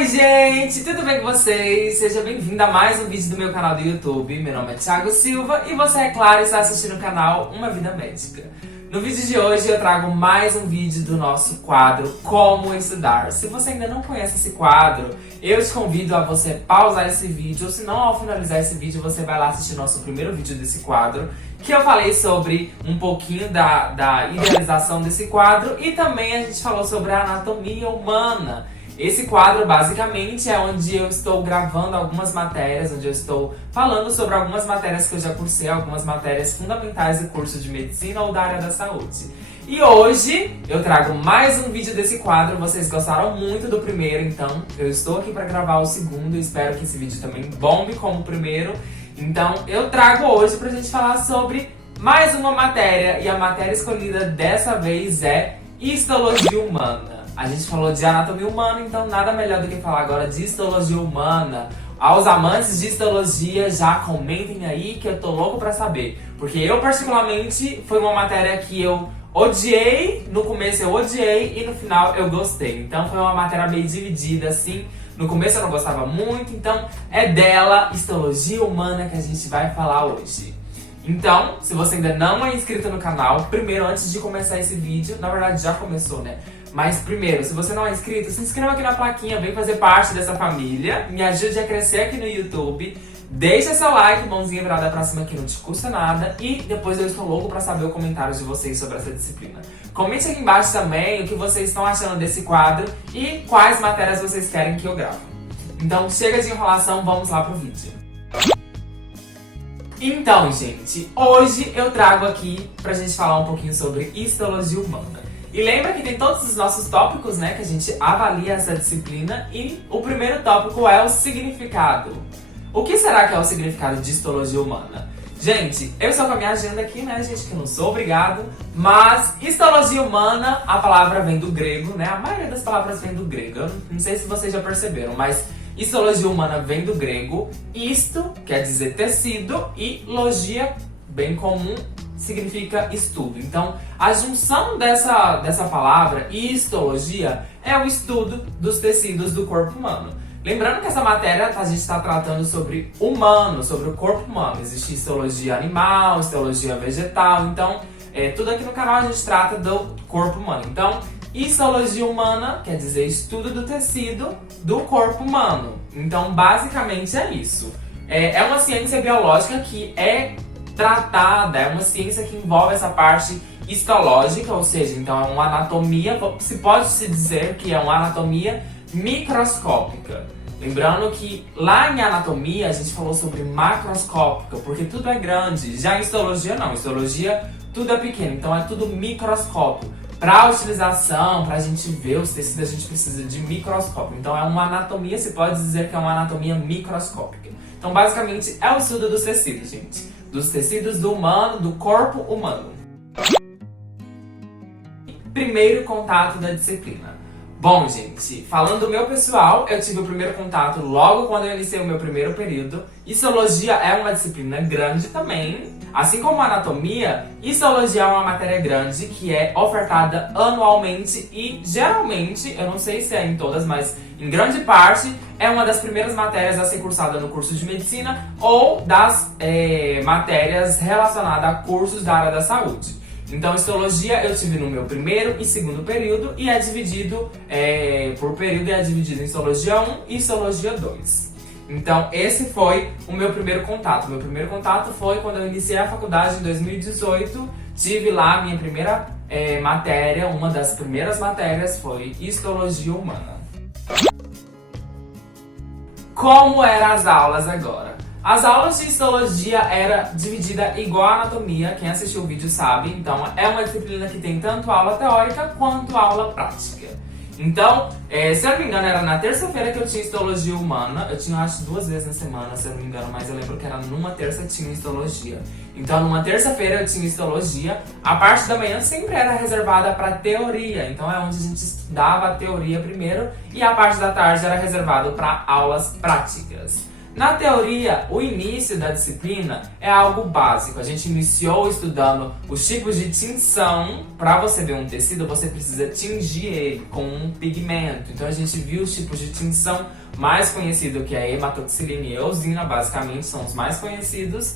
Oi gente, tudo bem com vocês? Seja bem-vindo a mais um vídeo do meu canal do YouTube. Meu nome é Thiago Silva e você, é claro, está assistindo o canal Uma Vida Médica. No vídeo de hoje eu trago mais um vídeo do nosso quadro Como Estudar. Se você ainda não conhece esse quadro, eu te convido a você pausar esse vídeo, ou se não, ao finalizar esse vídeo, você vai lá assistir nosso primeiro vídeo desse quadro, que eu falei sobre um pouquinho da idealização desse quadro e também a gente falou sobre a anatomia humana. Esse quadro, basicamente, é onde eu estou gravando algumas matérias, onde eu estou falando sobre algumas matérias que eu já cursei, algumas matérias fundamentais do curso de medicina ou da área da saúde. E hoje eu trago mais um vídeo desse quadro. Vocês gostaram muito do primeiro, então eu estou aqui para gravar o segundo e espero que esse vídeo também bombe como o primeiro. Então eu trago hoje pra gente falar sobre mais uma matéria, e a matéria escolhida dessa vez é Histologia Humana. A gente falou de anatomia humana, então nada melhor do que falar agora de histologia humana. Aos amantes de histologia, já comentem aí que eu tô louco pra saber. Porque eu, particularmente, foi uma matéria que eu odiei. No começo eu odiei e no final eu gostei. Então foi uma matéria meio dividida, assim. No começo eu não gostava muito, então é dela, histologia humana, que a gente vai falar hoje. Então, se você ainda não é inscrito no canal, primeiro, antes de começar esse vídeo, na verdade já começou, né? Mas primeiro, se você não é inscrito, se inscreva aqui na plaquinha, vem fazer parte dessa família, me ajude a crescer aqui no YouTube, deixa seu like, mãozinha virada pra cima que não te custa nada, e depois eu estou louco pra saber o comentário de vocês sobre essa disciplina. Comente aqui embaixo também o que vocês estão achando desse quadro e quais matérias vocês querem que eu grave. Então chega de enrolação, vamos lá pro vídeo. Então, gente, hoje eu trago aqui pra gente falar um pouquinho sobre histologia humana. E lembra que tem todos os nossos tópicos, né, que a gente avalia essa disciplina, e o primeiro tópico é o significado. O que será que é o significado de histologia humana? Gente, eu estou com a minha agenda aqui, né, gente, que eu não sou obrigado, mas histologia humana, a palavra vem do grego, né, a maioria das palavras vem do grego, eu não sei se vocês já perceberam, mas histologia humana vem do grego, histo quer dizer tecido e logia, bem comum, significa estudo. Então, a junção dessa palavra, histologia, é o estudo dos tecidos do corpo humano. Lembrando que essa matéria a gente está tratando sobre humano, sobre o corpo humano. Existe histologia animal, histologia vegetal, então tudo aqui no canal a gente trata do corpo humano. Então, histologia humana quer dizer estudo do tecido do corpo humano. Então, basicamente é isso. É uma ciência biológica que é tratada, é uma ciência que envolve essa parte histológica, ou seja, então é uma anatomia, se pode se dizer que é uma anatomia microscópica. Lembrando que lá em anatomia a gente falou sobre macroscópica, porque tudo é grande. Já em histologia não, em histologia tudo é pequeno, então é tudo microscópio. Para utilização, para a gente ver os tecidos, a gente precisa de microscópio. Então é uma anatomia, se pode dizer que é uma anatomia microscópica. Então basicamente é o estudo dos tecidos, gente. Dos tecidos do humano, do corpo humano. Primeiro contato da disciplina. Bom, gente, falando do meu pessoal, eu tive o primeiro contato logo quando eu iniciei o meu primeiro período. Histologia é uma disciplina grande também. Assim como a anatomia, histologia é uma matéria grande que é ofertada anualmente e geralmente, eu não sei se é em todas, mas em grande parte, é uma das primeiras matérias a ser cursada no curso de medicina ou das matérias relacionadas a cursos da área da saúde. Então, histologia eu tive no meu primeiro e segundo período e é dividido, por período é dividido em histologia 1 e histologia 2. Então, esse foi o meu primeiro contato. Meu primeiro contato foi quando eu iniciei a faculdade em 2018. Tive lá a minha primeira matéria, uma das primeiras matérias foi histologia humana. Como eram as aulas agora? As aulas de histologia era dividida igual a anatomia, quem assistiu o vídeo sabe. Então, é uma disciplina que tem tanto aula teórica quanto aula prática. Então, se eu não me engano, era na terça-feira que eu tinha histologia humana. Eu tinha, acho, 2 vezes na semana, se eu não me engano, mas eu lembro que era numa terça que tinha histologia. Então, numa terça-feira eu tinha histologia. A parte da manhã sempre era reservada para teoria. Então, é onde a gente estudava a teoria primeiro. E a parte da tarde era reservada para aulas práticas. Na teoria, o início da disciplina é algo básico. A gente iniciou estudando os tipos de tinção. Para você ver um tecido, você precisa tingir ele com um pigmento. Então a gente viu os tipos de tinção mais conhecido, que é a hematoxilina e eosina, basicamente são os mais conhecidos.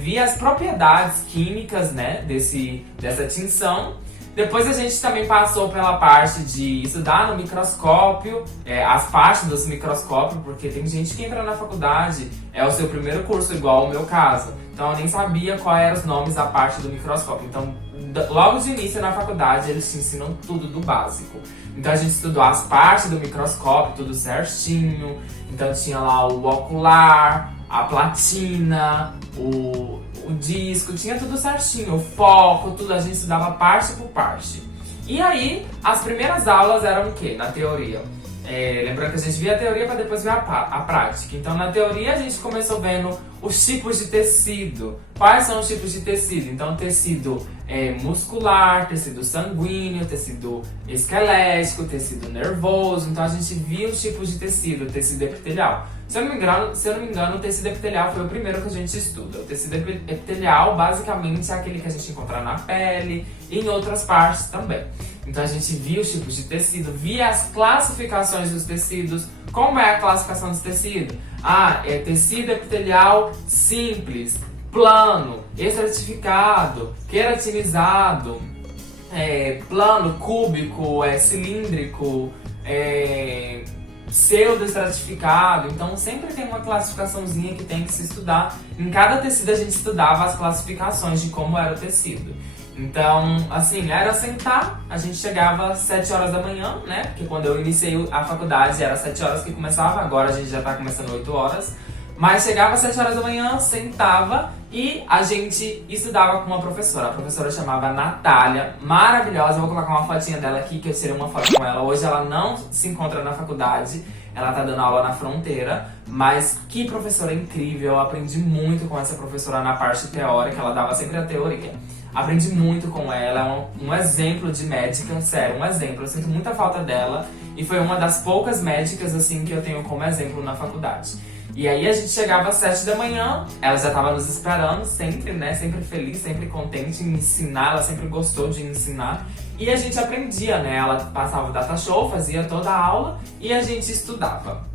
Vi as propriedades químicas, né, dessa tinção. Depois a gente também passou pela parte de estudar no microscópio, as partes dos microscópios, porque tem gente que entra na faculdade, é o seu primeiro curso, igual o meu caso. Então eu nem sabia quais eram os nomes da parte do microscópio. Então, logo de início na faculdade, eles te ensinam tudo do básico. Então a gente estudou as partes do microscópio, tudo certinho. Então tinha lá o ocular, a platina, o disco, tinha tudo certinho, o foco, tudo, a gente estudava parte por parte. E aí, as primeiras aulas eram o quê? Na teoria. Lembrando que a gente via a teoria para depois ver a prática. Então, na teoria, a gente começou vendo os tipos de tecido. Quais são os tipos de tecido? Então, tecido muscular, tecido sanguíneo, tecido esquelético, tecido nervoso. Então, a gente via os tipos de tecido, tecido epitelial. Se eu não me engano, o tecido epitelial foi o primeiro que a gente estuda. O tecido epitelial, basicamente, é aquele que a gente encontra na pele e em outras partes também. Então a gente via os tipos de tecido, via as classificações dos tecidos. Como é a classificação dos tecidos? É tecido epitelial simples, plano, estratificado, queratinizado, plano, cúbico, cilíndrico, pseudo-estratificado. Então sempre tem uma classificaçãozinha que tem que se estudar. Em cada tecido a gente estudava as classificações de como era o tecido. Então, assim, era sentar, a gente chegava às 7 horas da manhã, né? Porque quando eu iniciei a faculdade era 7 horas que começava, agora a gente já tá começando 8 horas. Mas chegava às 7 horas da manhã, sentava e a gente estudava com uma professora. A professora chamava Natália, maravilhosa. Eu vou colocar uma fotinha dela aqui, que eu tirei uma foto com ela. Hoje ela não se encontra na faculdade, ela tá dando aula na Fronteira. Mas que professora incrível, eu aprendi muito com essa professora na parte teórica, ela dava sempre a teoria. Aprendi muito com ela, é um exemplo de médica, sério, um exemplo. Eu sinto muita falta dela e foi uma das poucas médicas assim que eu tenho como exemplo na faculdade. E aí a gente chegava às 7 da manhã, ela já estava nos esperando sempre, né? Sempre feliz, sempre contente em ensinar, ela sempre gostou de ensinar. E a gente aprendia, né? Ela passava o data show, fazia toda a aula e a gente estudava.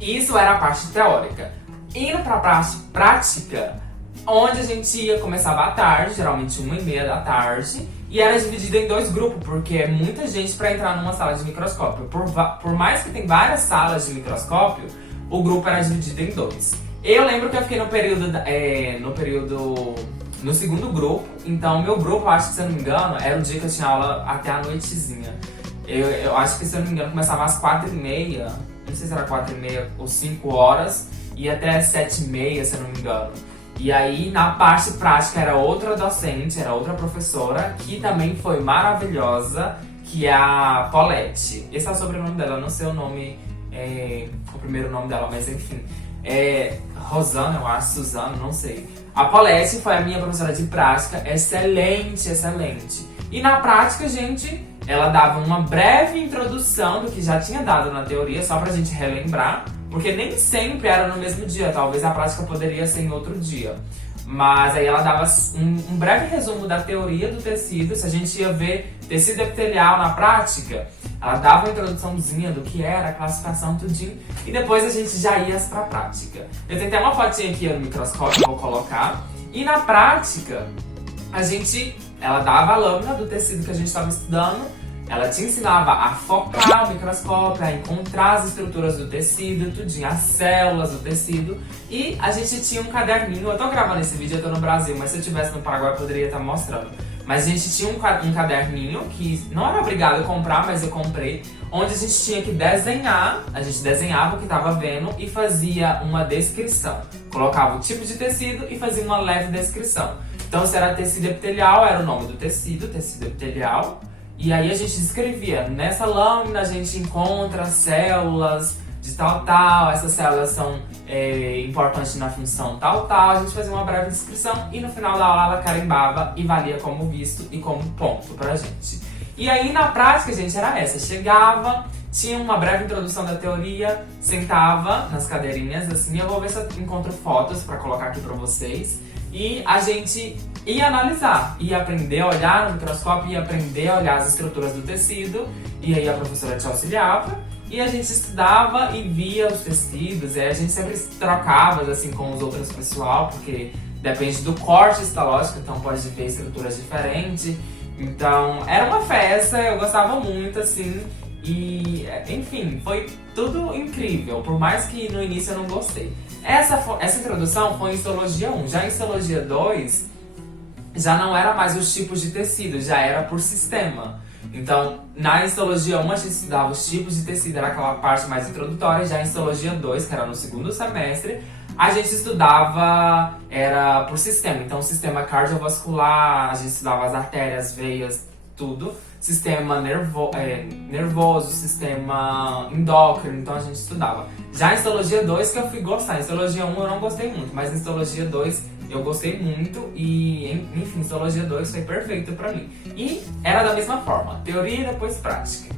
Isso era a parte teórica. Indo para a parte prática, onde a gente ia, começava à tarde, geralmente 1h30 da tarde, e era dividido em 2 grupos, porque é muita gente para entrar numa sala de microscópio. Por mais que tem várias salas de microscópio, o grupo era dividido em 2. Eu lembro que eu fiquei no segundo grupo, então meu grupo, acho que se eu não me engano, era o dia que eu tinha aula até a noitezinha. Eu acho que, se eu não me engano, começava às 4h30, não sei se era 4h30 ou 5 horas, e até 7h30, se eu não me engano. E aí, na parte prática, era outra docente, era outra professora, que também foi maravilhosa, que é a Paulette. Esse é o sobrenome dela, não sei o nome, o primeiro nome dela, mas enfim. Rosana, eu acho, Suzana, não sei. A Paulette foi a minha professora de prática, excelente, excelente. E na prática, gente, ela dava uma breve introdução do que já tinha dado na teoria, só pra gente relembrar. Porque nem sempre era no mesmo dia, talvez a prática poderia ser em outro dia. Mas aí ela dava um breve resumo da teoria do tecido. Se a gente ia ver tecido epitelial na prática, ela dava uma introduçãozinha do que era, a classificação, tudinho. E depois a gente já ia pra prática. Eu tenho até uma fotinha aqui no microscópio que eu vou colocar. E na prática, ela dava a lâmina do tecido que a gente estava estudando. Ela te ensinava a focar o microscópio, a encontrar as estruturas do tecido, tudinho, as células do tecido. E a gente tinha um caderninho, eu tô gravando esse vídeo, eu tô no Brasil, mas se eu estivesse no Paraguai eu poderia estar mostrando. Mas a gente tinha um caderninho que não era obrigado a comprar, mas eu comprei, onde a gente tinha que desenhar, a gente desenhava o que estava vendo e fazia uma descrição. Colocava o tipo de tecido e fazia uma leve descrição. Então, se era tecido epitelial, era o nome do tecido, tecido epitelial. E aí a gente descrevia, nessa lâmina a gente encontra células de tal, essas células são importantes na função tal, a gente fazia uma breve descrição e no final da aula ela carimbava e valia como visto e como ponto pra gente. E aí na prática, gente, era essa, chegava, tinha uma breve introdução da teoria, sentava nas cadeirinhas, assim, eu vou ver se eu encontro fotos pra colocar aqui pra vocês, e a gente ia analisar, ia aprender a olhar no microscópio, ia aprender a olhar as estruturas do tecido, e aí a professora te auxiliava, e a gente estudava e via os tecidos, e a gente sempre trocava assim com os outros pessoal, porque depende do corte histológico, então pode ver estruturas diferentes. Então era uma festa, eu gostava muito, assim, e enfim, foi tudo incrível, por mais que no início eu não gostei. Essa introdução foi em histologia 1, já em histologia 2, já não era mais os tipos de tecido, já era por sistema. Então, na histologia 1 a gente estudava os tipos de tecido, era aquela parte mais introdutória. Já em histologia 2, que era no segundo semestre, a gente estudava, era por sistema. Então, sistema cardiovascular, a gente estudava as artérias, veias, tudo. Sistema nervoso, sistema endócrino, então a gente estudava. Já em histologia 2 que eu fui gostar, em histologia 1 eu não gostei muito, mas em histologia 2 eu gostei muito e, enfim, histologia 2 foi perfeito pra mim. E era da mesma forma, teoria e depois prática.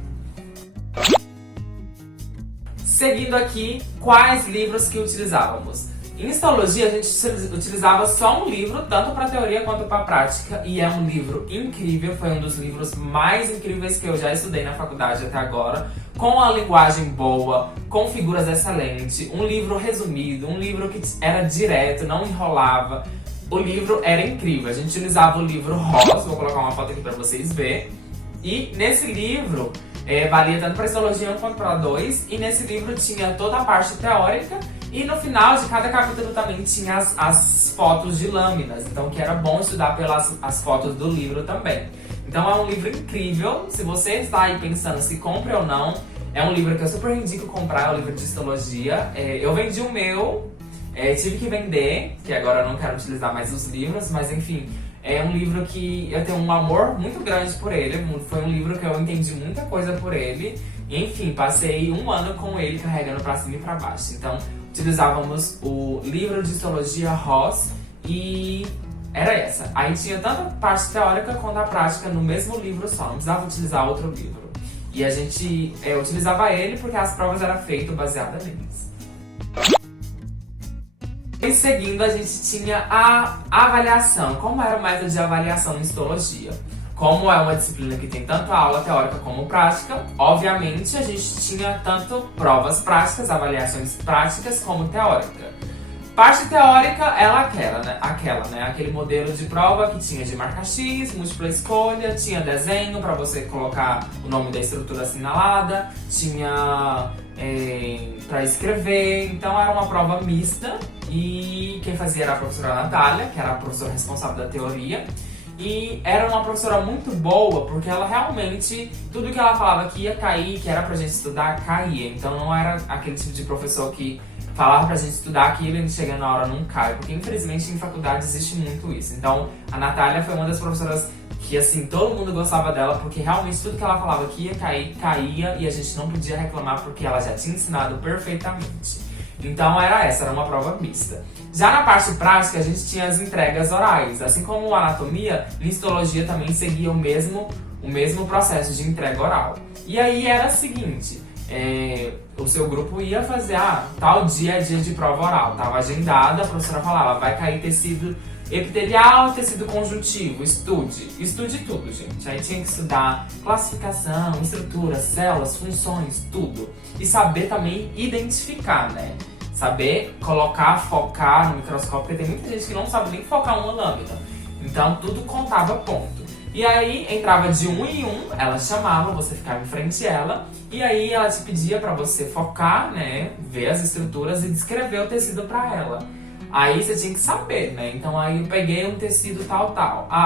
Seguindo aqui, quais livros que utilizávamos? Em histologia, a gente utilizava só um livro, tanto para teoria quanto para prática, e é um livro incrível, foi um dos livros mais incríveis que eu já estudei na faculdade até agora, com a linguagem boa, com figuras excelentes, um livro resumido, um livro que era direto, não enrolava. O livro era incrível, a gente utilizava o livro Ross, vou colocar uma foto aqui para vocês verem, e nesse livro valia tanto para histologia 1 quanto para 2, e nesse livro tinha toda a parte teórica, e no final de cada capítulo também tinha as fotos de lâminas, então que era bom estudar pelas as fotos do livro também. Então é um livro incrível, se você está aí pensando se compre ou não, é um livro que eu super indico comprar, é o livro de histologia. Eu vendi o meu, tive que vender, que agora eu não quero utilizar mais os livros, mas enfim, é um livro que eu tenho um amor muito grande por ele, foi um livro que eu entendi muita coisa por ele, e enfim, passei um ano com ele carregando pra cima e pra baixo. Então, utilizávamos o livro de histologia Ross e era essa. Aí tinha tanto a parte teórica quanto a prática no mesmo livro só, não precisava utilizar outro livro. E a gente utilizava ele porque as provas eram feitas baseadas neles. E seguindo, a gente tinha a avaliação. Como era o método de avaliação em histologia? Como é uma disciplina que tem tanto a aula teórica como prática, obviamente a gente tinha tanto provas práticas, avaliações práticas, como teórica. Parte teórica, aquela, né? Aquele modelo de prova que tinha de marca X, múltipla escolha, tinha desenho para você colocar o nome da estrutura assinalada, tinha para escrever, então era uma prova mista e quem fazia era a professora Natália, que era a professora responsável da teoria. E era uma professora muito boa, porque ela realmente, tudo que ela falava que ia cair, que era pra gente estudar, caía. Então não era aquele tipo de professor que falava pra gente estudar aquilo e chegando na hora não cai. Porque infelizmente em faculdade existe muito isso. Então a Natália foi uma das professoras que assim, todo mundo gostava dela, porque realmente tudo que ela falava que ia cair, caía. E a gente não podia reclamar porque ela já tinha ensinado perfeitamente. Então era uma prova mista. Já na parte prática, a gente tinha as entregas orais. Assim como a anatomia, a histologia também seguia o mesmo processo de entrega oral. E aí era o seguinte, o seu grupo ia fazer, tal dia é dia de prova oral. Tava agendada, a professora falava, vai cair tecido epitelial, tecido conjuntivo, estude tudo, gente. Aí tinha que estudar classificação, estrutura, células, funções, tudo. E saber também identificar, né? Saber colocar, focar no microscópio, porque tem muita gente que não sabe nem focar uma lâmina. Então tudo contava ponto. E aí entrava de um em um, ela chamava, você ficava em frente a ela, e aí ela te pedia pra você focar, né? Ver as estruturas e descrever o tecido pra ela. Aí você tinha que saber, né? Então aí eu peguei um tecido tal.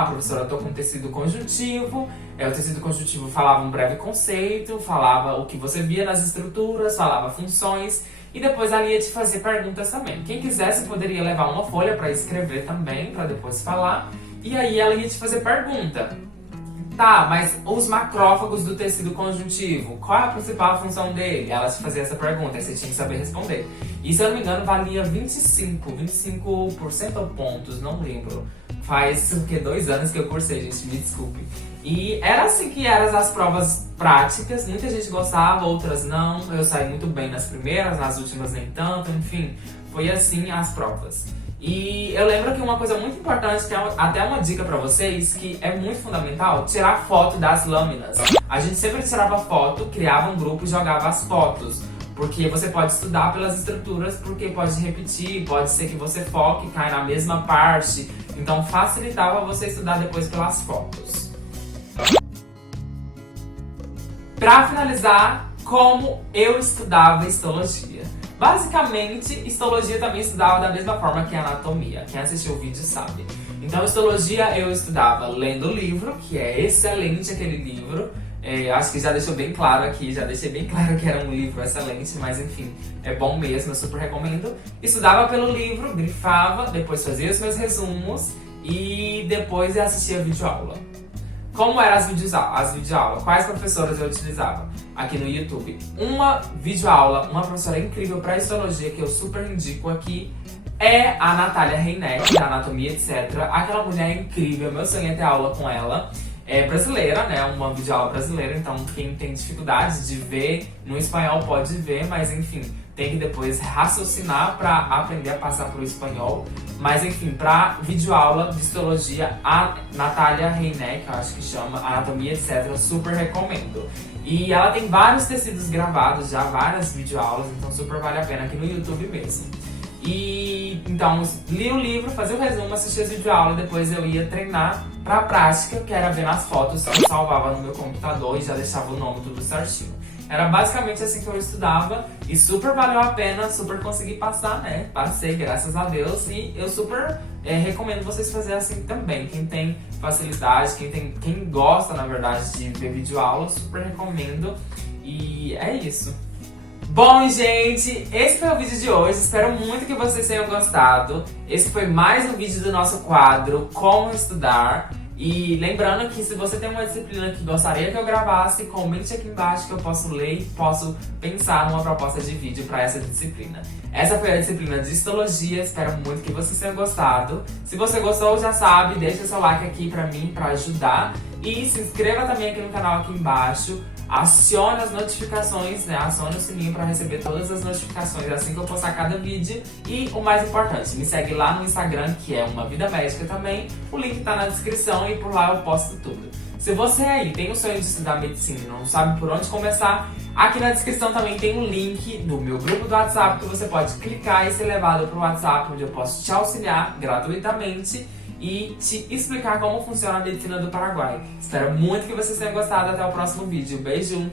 Professora, eu tô com um tecido conjuntivo. O tecido conjuntivo falava um breve conceito, falava o que você via nas estruturas, falava funções. E depois ela ia te fazer perguntas também. Quem quisesse poderia levar uma folha para escrever também, para depois falar. E aí ela ia te fazer pergunta. Tá, mas os macrófagos do tecido conjuntivo, qual é a principal função dele? Ela te fazia essa pergunta, aí você tinha que saber responder. E se eu não me engano, valia 25% ou pontos, não lembro. Faz o que, 2 anos que eu cursei, gente, me desculpe. E era assim que eram as provas práticas, muita gente gostava, outras não. Eu saí muito bem nas primeiras, nas últimas nem tanto, enfim. Foi assim as provas. E eu lembro que uma coisa muito importante, que é até uma dica pra vocês, que é muito fundamental, tirar foto das lâminas. A gente sempre tirava foto, criava um grupo e jogava as fotos. Porque você pode estudar pelas estruturas, porque pode repetir, pode ser que você foque e cai na mesma parte. Então facilitava você estudar depois pelas fotos. Pra finalizar, como eu estudava histologia. Basicamente, histologia também estudava da mesma forma que a anatomia. Quem assistiu o vídeo sabe. Então, histologia eu estudava lendo o livro, que é excelente aquele livro. Acho que já deixou bem claro aqui, já deixei bem claro que era um livro excelente, mas enfim, é bom mesmo, eu super recomendo. Estudava pelo livro, grifava, depois fazia os meus resumos e depois assistia a videoaula. Como eram as videoaulas? Quais professoras eu utilizava aqui no YouTube? Uma videoaula, uma professora incrível para histologia que eu super indico aqui é a Natália Reineck, da Anatomia, etc. Aquela mulher é incrível, meu sonho é ter aula com ela. É brasileira, né? Uma videoaula brasileira, então quem tem dificuldade de ver no espanhol pode ver, mas enfim, tem que depois raciocinar para aprender a passar pro espanhol. Mas enfim, pra videoaula de histologia, a Natália Reineck, eu acho que chama, Anatomia, etc, eu super recomendo. E ela tem vários tecidos gravados já, várias videoaulas, então super vale a pena aqui no YouTube mesmo. E então, li o livro, fazia o resumo, assistia as videoaulas, depois eu ia treinar pra prática, que era ver nas fotos que eu salvava no meu computador e já deixava o nome tudo certinho. Era basicamente assim que eu estudava e super valeu a pena, super consegui passar, né? Passei, graças a Deus, e eu super recomendo vocês fazerem assim também. Quem tem facilidade, quem gosta, na verdade, de ver videoaula, super recomendo. E é isso. Bom, gente, esse foi o vídeo de hoje. Espero muito que vocês tenham gostado. Esse foi mais um vídeo do nosso quadro Como Estudar. E lembrando que se você tem uma disciplina que gostaria que eu gravasse, comente aqui embaixo que eu posso ler e posso pensar numa proposta de vídeo para essa disciplina. Essa foi a disciplina de histologia, espero muito que vocês tenham gostado. Se você gostou, já sabe, deixa seu like aqui pra mim, pra ajudar. E se inscreva também aqui no canal aqui embaixo. Acione as notificações, né? Acione o sininho para receber todas as notificações assim que eu postar cada vídeo. E o mais importante, me segue lá no Instagram, que é Uma Vida Médica também. O link tá na descrição e por lá eu posto tudo. Se você aí tem o sonho de estudar medicina e não sabe por onde começar, aqui na descrição também tem um link do meu grupo do WhatsApp que você pode clicar e ser levado para o WhatsApp, onde eu posso te auxiliar gratuitamente e te explicar como funciona a medicina do Paraguai. Espero muito que vocês tenham gostado. Até o próximo vídeo. Beijo!